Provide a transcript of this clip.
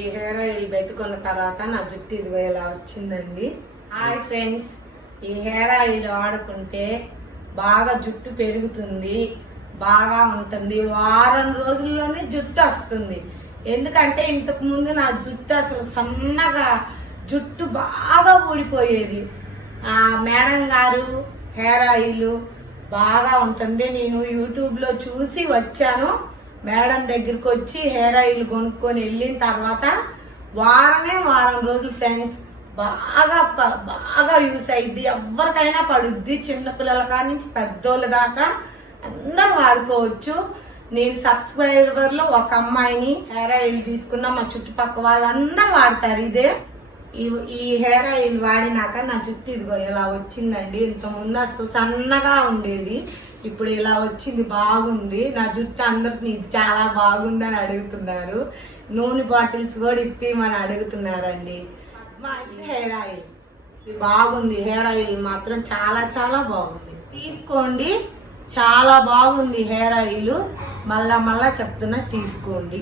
ఈ hair oil పెట్టుకున్న తర్వాత నా జుట్టు ఇదిగో ఇలా వచ్చిందండి. హాయ్ ఫ్రెండ్స్, ఈ హెయిర్ ఆయిల్ వాడుకుంటే బాగా జుట్టు పెరుగుతుంది, బాగా ఉంటుంది. వారం రోజుల్లోనే జుట్టు వస్తుంది. ఎందుకంటే ఇంతకు ముందు నా జుట్టు అసలు సన్నగా జుట్టు బాగా ఊడిపోయేది. మేడం గారు హెయిర్ ఆయిల్ బాగా ఉంటుంది, నేను యూట్యూబ్లో చూసి వచ్చాను. మేడం దగ్గరికి వచ్చి హెయిర్ ఆయిల్ కొనుక్కొని వెళ్ళిన తర్వాత వారం రోజులు ఫ్రెండ్స్ బాగా యూస్ అయ్యిద్ది. ఎవరికైనా పడుద్ది, చిన్నపిల్లల కాడి నుంచి పెద్దోళ్ళ దాకా అందరూ వాడుకోవచ్చు. నేను సబ్స్క్రైబర్లో ఒక అమ్మాయిని హెయిర్ ఆయిల్ తీసుకున్నా, మా చుట్టుపక్కల వాళ్ళందరూ వాడతారు ఇదే. ఈ హెయిర్ ఆయిల్ వాడినాక నా జుట్టు ఇదిగో ఇలా వచ్చిందండి. ఇంతకుముందు అసలు సన్నగా ఉండేది, ఇప్పుడు ఇలా వచ్చింది, బాగుంది. నా జుట్టు అందరికి ఇది చాలా బాగుందని అడుగుతున్నారు. నూనె బాటిల్స్ కూడా ఇప్పిమని అడుగుతున్నారండి. హెయిర్ ఆయిల్ బాగుంది, హెయిర్ ఆయిల్ మాత్రం చాలా చాలా బాగుంది, తీసుకోండి. చాలా బాగుంది హెయిర్ ఆయిల్, మళ్ళా చెప్తున్నా, తీసుకోండి.